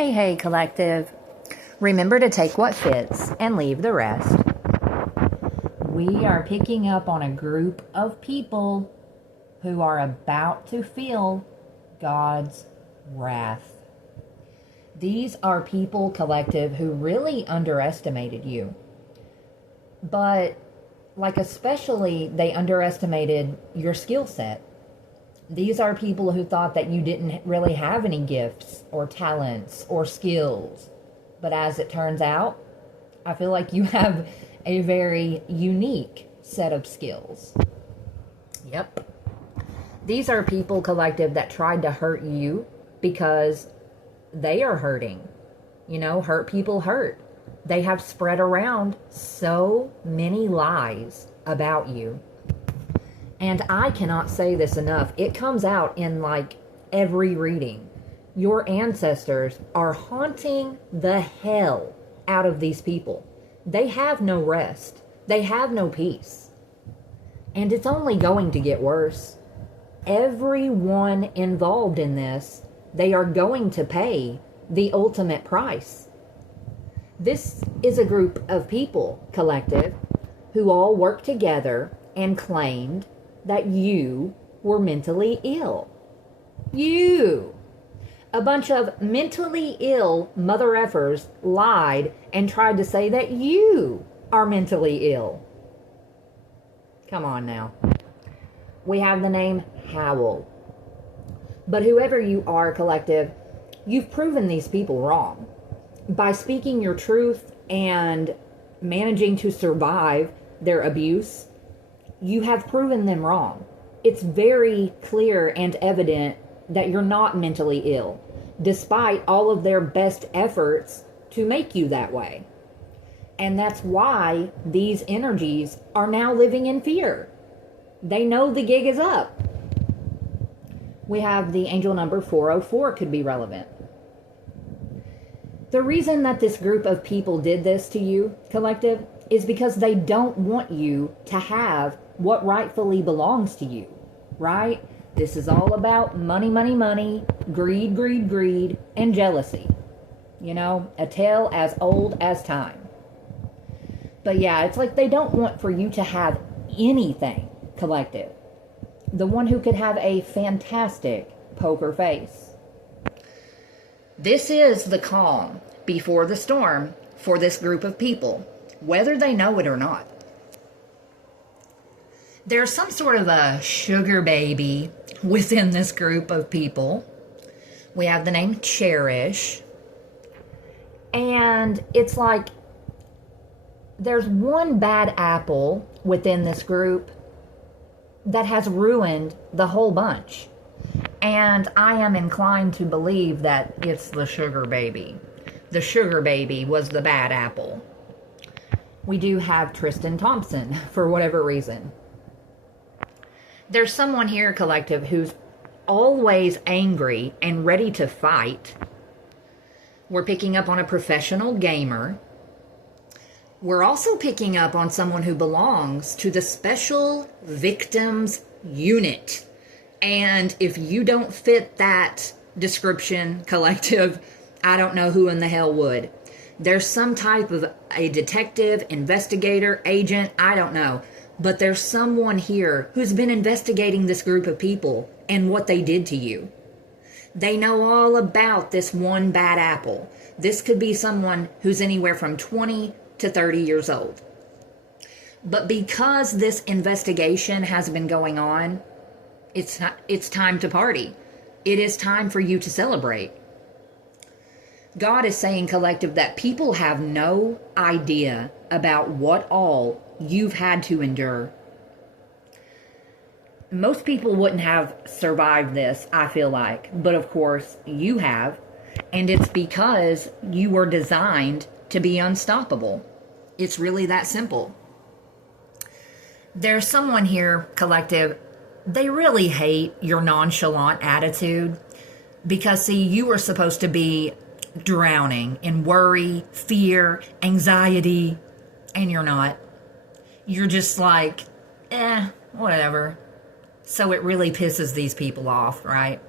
Hey, collective. Remember to take what fits and leave the rest. We are picking up on a group of people who are about to feel God's wrath. These are people, collective, who really underestimated you. But, especially, they underestimated your skill set. These are people who thought that you didn't really have any gifts or talents or skills. But as it turns out, I feel like you have a very unique set of skills. Yep. These are people, collective, that tried to hurt you because they are hurting. Hurt people hurt. They have spread around so many lies about you. And I cannot say this enough. It comes out in every reading. Your ancestors are haunting the hell out of these people. They have no rest. They have no peace. And it's only going to get worse. Everyone involved in this, they are going to pay the ultimate price. This is a group of people, collective, who all worked together and claimed that you were mentally ill. You! A bunch of mentally ill mother effers lied and tried to say that you are mentally ill. Come on now. We have the name Howl. But whoever you are, collective, you've proven these people wrong. By speaking your truth and managing to survive their abuse, you have proven them wrong. It's very clear and evident that you're not mentally ill, despite all of their best efforts to make you that way. And that's why these energies are now living in fear. They know the gig is up. We have the angel number 404 could be relevant. The reason that this group of people did this to you, collective, is because they don't want you to have what rightfully belongs to you, right? This is all about money, greed, and jealousy. A tale as old as time. But yeah, it's like they don't want for you to have anything, collective. The one who could have a fantastic poker face. This is the calm before the storm for this group of people, whether they know it or not. There's some sort of a sugar baby within this group of people. We have the name Cherish. And it's like there's one bad apple within this group that has ruined the whole bunch. And I am inclined to believe that it's the sugar baby. The sugar baby was the bad apple. We do have Tristan Thompson for whatever reason. There's someone here, collective, who's always angry and ready to fight. We're picking up on a professional gamer. We're also picking up on someone who belongs to the Special Victims Unit. And if you don't fit that description, collective, I don't know who in the hell would. There's some type of a detective, investigator, agent, I don't know. But there's someone here who's been investigating this group of people and what they did to you. They know all about this one bad apple. This could be someone who's anywhere from 20 to 30 years old. But because this investigation has been going on, it's time to party. It is time for you to celebrate. God is saying, collective, that people have no idea about what all you've had to endure. Most people wouldn't have survived this, I feel like. But of course, you have. And it's because you were designed to be unstoppable. It's really that simple. There's someone here, collective, they really hate your nonchalant attitude. Because, see, you were supposed to be drowning in worry, fear, anxiety, and you're not. You're just like, whatever. So it really pisses these people off, right?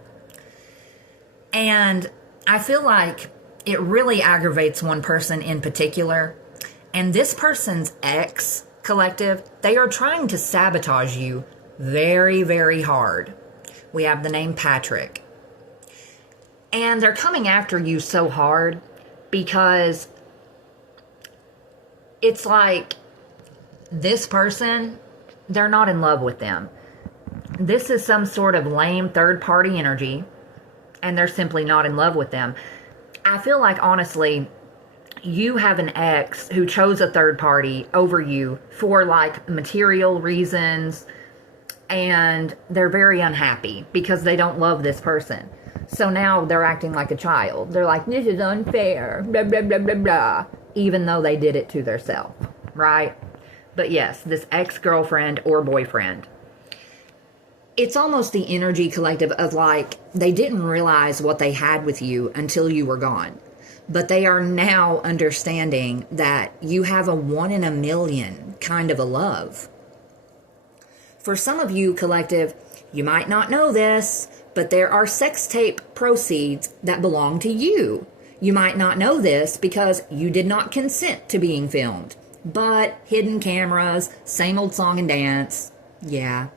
And I feel like it really aggravates one person in particular. And this person's ex, collective, they are trying to sabotage you very, very hard. We have the name Patrick. And they're coming after you so hard because it's like this person, they're not in love with them. This is some sort of lame third-party energy, and they're simply not in love with them. I feel like, honestly, you have an ex who chose a third party over you for like material reasons, and they're very unhappy because they don't love this person. So now they're acting like a child. They're like, this is unfair, blah, blah, blah, blah, blah, even though they did it to themselves, right? But yes, this ex-girlfriend or boyfriend, it's almost the energy, collective, of like they didn't realize what they had with you until you were gone. But they are now understanding that you have a 1 in a million kind of a love. For some of you, collective, you might not know this, but there are sex tape proceeds that belong to you. You might not know this because you did not consent to being filmed. But hidden cameras, same old song and dance, yeah.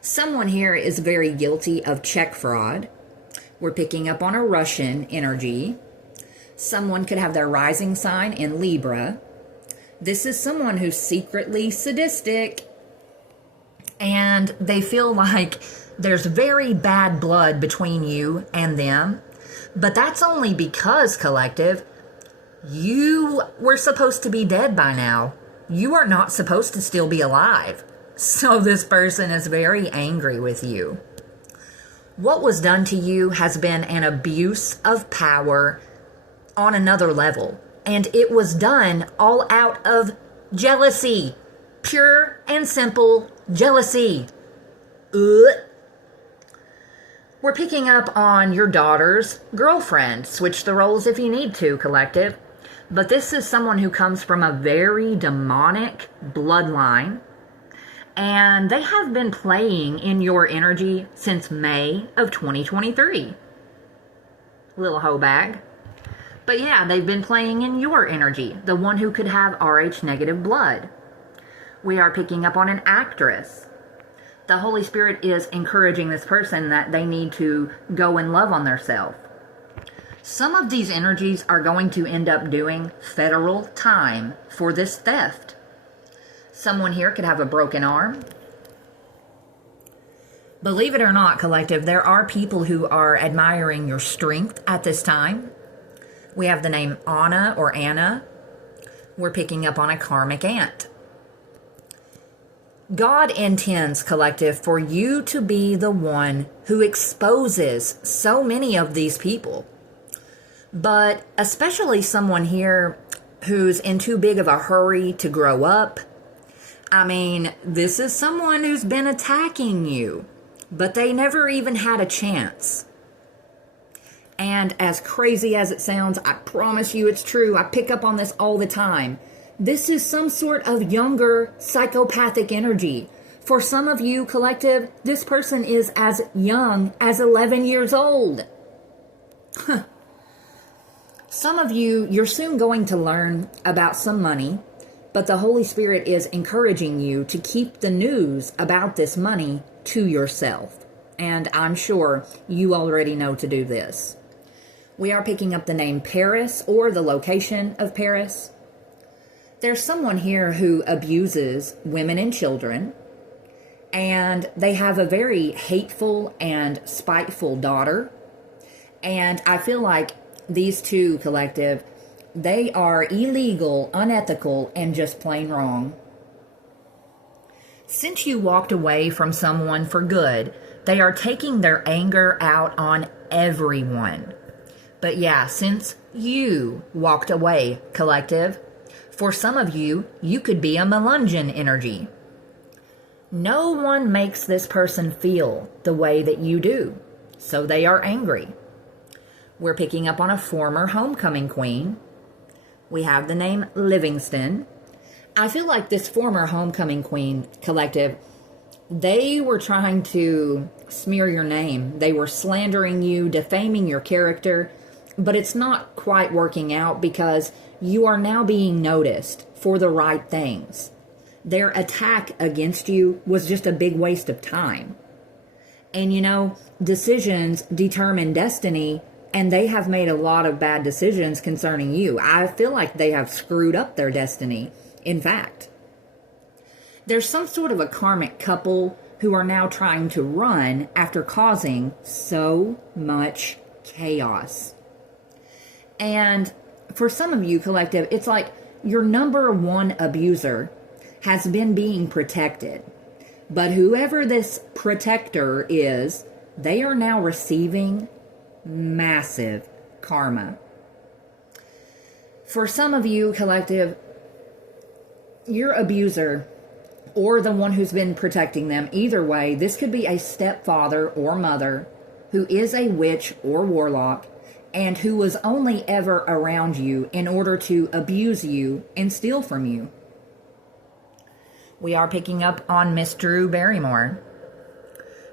Someone here is very guilty of check fraud. We're picking up on a Russian energy. Someone could have their rising sign in Libra. This is someone who's secretly sadistic, and they feel like there's very bad blood between you and them. But that's only because, collective, you were supposed to be dead by now. You are not supposed to still be alive. So this person is very angry with you. What was done to you has been an abuse of power on another level. And it was done all out of jealousy. Pure and simple jealousy. We're picking up on your daughter's girlfriend. Switch the roles if you need to, collective. But this is someone who comes from a very demonic bloodline. And they have been playing in your energy since May of 2023. Little hoe bag. But yeah, they've been playing in your energy, the one who could have Rh negative blood. We are picking up on an actress. The Holy Spirit is encouraging this person that they need to go and love on themselves. Some of these energies are going to end up doing federal time for this theft. Someone here could have a broken arm. Believe it or not, collective, there are people who are admiring your strength at this time. We have the name Anna or Anna. We're picking up on a karmic aunt. God intends, collective, for you to be the one who exposes so many of these people. But especially someone here who's in too big of a hurry to grow up. I mean, this is someone who's been attacking you, but they never even had a chance. And as crazy as it sounds, I promise you it's true. I pick up on this all the time. This is some sort of younger psychopathic energy. For some of you, collective, this person is as young as 11 years old. Some of you, you're soon going to learn about some money, but the Holy Spirit is encouraging you to keep the news about this money to yourself. And I'm sure you already know to do this. We are picking up the name Paris or the location of Paris. There's someone here who abuses women and children, and they have a very hateful and spiteful daughter. And I feel like these two, collective, they are illegal, unethical, and just plain wrong. Since you walked away from someone for good, they are taking their anger out on everyone. But yeah, since you walked away, collective, for some of you, you could be a Melungeon energy. No one makes this person feel the way that you do, so they are angry. We're picking up on a former homecoming queen. We have the name Livingston. I feel like this former homecoming queen, collective, they were trying to smear your name. They were slandering you, defaming your character. but it's not quite working out because you are now being noticed for the right things. Their attack against you was just a big waste of time. And you know, decisions determine destiny, and they have made a lot of bad decisions concerning you. I feel like they have screwed up their destiny. In fact, there's some sort of a karmic couple who are now trying to run after causing so much chaos. And for some of you, collective, it's like your number one abuser has been being protected. But whoever this protector is, they are now receiving massive karma. For some of you, collective, your abuser or the one who's been protecting them, either way, this could be a stepfather or mother who is a witch or warlock and who was only ever around you in order to abuse you and steal from you. We are picking up on Miss Drew Barrymore.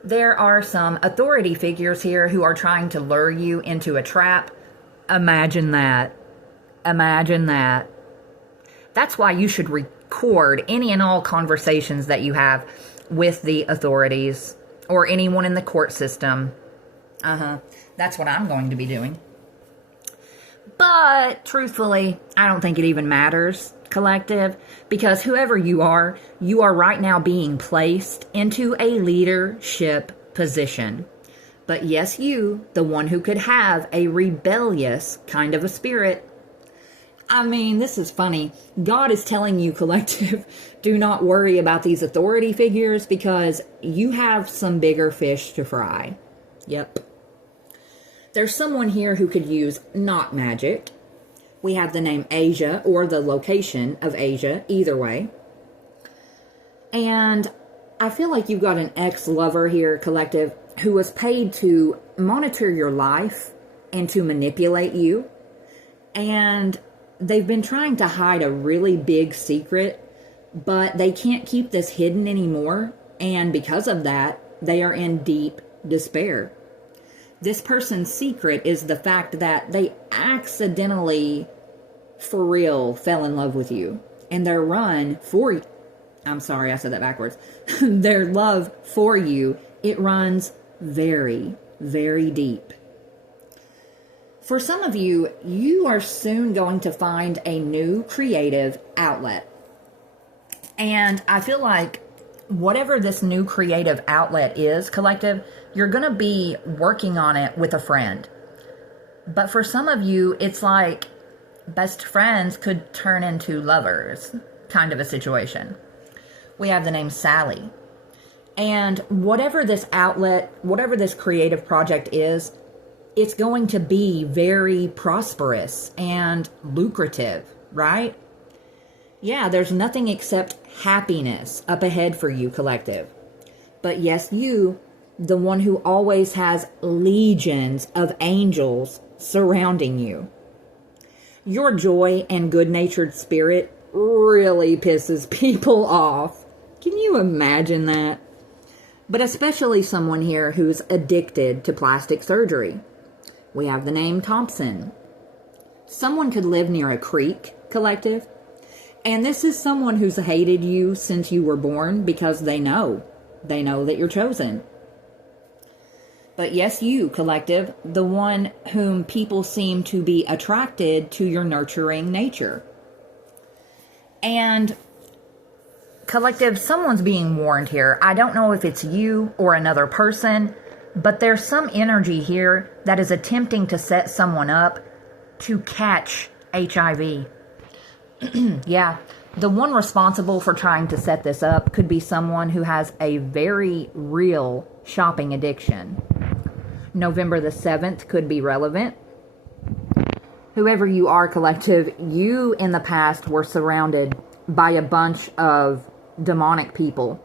There are some authority figures here who are trying to lure you into a trap. Imagine that. Imagine that. That's why you should record any and all conversations that you have with the authorities or anyone in the court system. That's what I'm going to be doing. But truthfully, I don't think it even matters, collective, because whoever you are right now being placed into a leadership position. But yes, you, the one who could have a rebellious kind of a spirit. I mean, this is funny. God is telling you, collective, do not worry about these authority figures because you have some bigger fish to fry. Yep. There's someone here who could use not magic. We have the name Asia or the location of Asia, either way. And I feel like you've got an ex-lover here, collective, who was paid to monitor your life and to manipulate you. And they've been trying to hide a really big secret, but they can't keep this hidden anymore. And because of that, they are in deep despair. This person's secret is the fact that they accidentally, for real, fell in love with you. And their run for you, I'm sorry, I said that backwards. Their love for you, it runs very, very deep. For some of you, you are soon going to find a new creative outlet. And I feel like whatever this new creative outlet is, collective, you're going to be working on it with a friend. But for some of you, it's like best friends could turn into lovers, kind of a situation. We have the name Sally. And whatever this outlet, whatever this creative project is, it's going to be very prosperous and lucrative, right? Yeah, there's nothing except happiness up ahead for you, collective. But yes, you, the one who always has legions of angels surrounding you. Your joy and good-natured spirit really pisses people off. Can you imagine that? But especially someone here who's addicted to plastic surgery. We have the name Thompson. Someone could live near a creek, collective. And this is someone who's hated you since you were born because they know that you're chosen. But yes, you, collective, the one whom people seem to be attracted to your nurturing nature. And collective, someone's being warned here. I don't know if it's you or another person, but there's some energy here that is attempting to set someone up to catch HIV. Yeah, the one responsible for trying to set this up could be someone who has a very real shopping addiction. November the 7th could be relevant. Whoever you are, collective, you in the past were surrounded by a bunch of demonic people.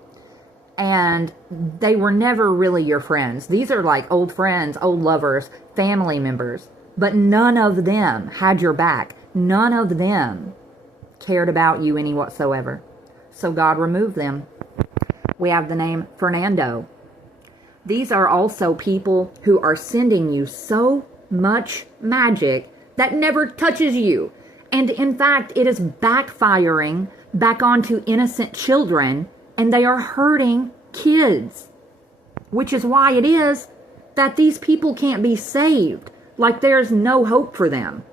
And they were never really your friends. These are like old friends, old lovers, family members. But none of them had your back. None of them cared about you any whatsoever. So God removed them. We have the name Fernando. These are also people who are sending you so much magic that never touches you. And in fact, it is backfiring back onto innocent children, and they are hurting kids. Which is why it is that these people can't be saved. Like there's no hope for them.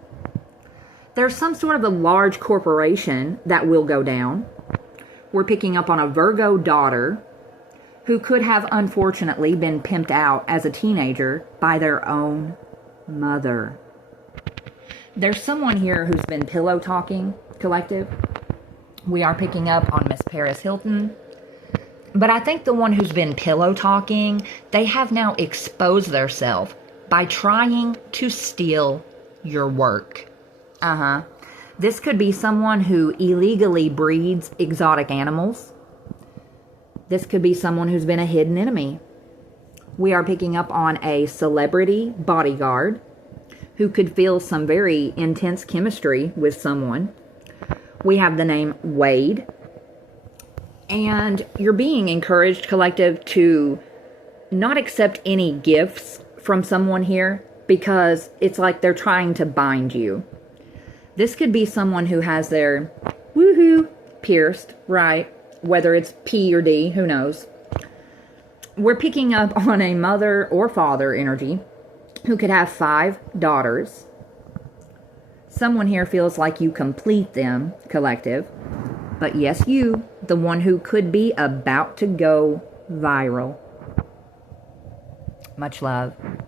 There's some sort of a large corporation that will go down. We're picking up on a Virgo daughter who could have unfortunately been pimped out as a teenager by their own mother. There's someone here who's been pillow talking, collective. We are picking up on Miss Paris Hilton. But I think the one who's been pillow talking, they have now exposed themselves by trying to steal your work. This could be someone who illegally breeds exotic animals. This could be someone who's been a hidden enemy. We are picking up on a celebrity bodyguard who could feel some very intense chemistry with someone. We have the name Wade. And you're being encouraged, collective, to not accept any gifts from someone here because it's like they're trying to bind you. This could be someone who has their woohoo pierced, right? Whether it's P or D, who knows. We're picking up on a mother or father energy who could have 5 daughters. Someone here feels like you complete them, collective. But yes, you, the one who could be about to go viral. Much love.